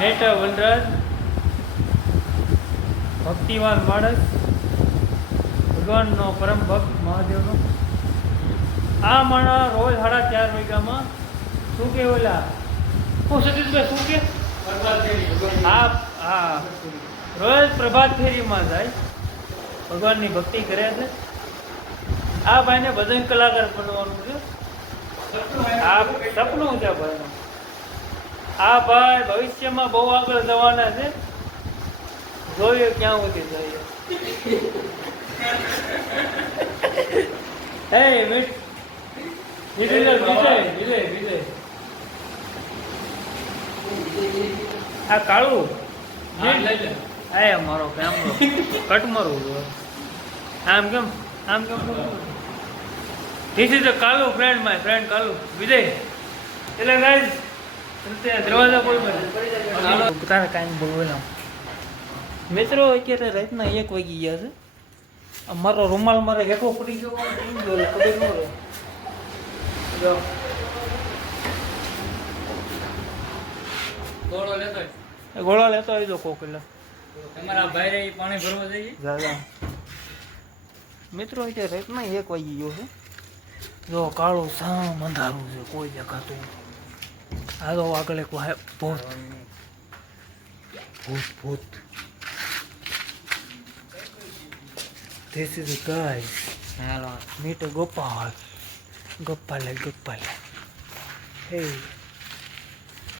હેઠા વનરાજ ભક્તિવાન માણસ ભગવાનનો પરમ ભક્ત મહાદેવનો આ માણસ રોજ 4:30 વાગ્યામાં શું કે ઓલા હું સતીશભાઈ શું કે હા હા રોજ પ્રભાત ફેરીમાં જાય ભગવાનની ભક્તિ કરે છે. આ ભાઈને ભજન કલાકાર બનવાનું છે. આ સપનું છે ભાઈનું. આ ભાઈ ભવિષ્યમાં બહુ આગળ જવાના છે. જોઈએ ક્યાં સુધી જઈએ. હે વિજય આ કાળું આ મારો કેમરો કટ મારું આમ કેમ this is Kalu friend my friend Kalu Vijay. એટલે ગાઈઝ દરવાજા બોલ તારે કાંઈ બોલવું મિત્રો. અત્યારે રાતના 1 વાગી ગયા છે. મારો રૂમાલ મારે હેઠો પડી ગયો ખબર ન રહે. ગોળો લેતો આવી દો કોક એટલે તમારા ભાઈ રે પાણી ભરવા જઈએ. મિત્રો અત્યારે રાતના 1 વાગી ગયો છે. જો કાળું સામ અંધારું છે, કોઈ દેખાતું. આ તો આગળ એક ભૂત ભૂત ભૂત. This is a guy. Hello. Meet a Gopal. Gopal. Hey.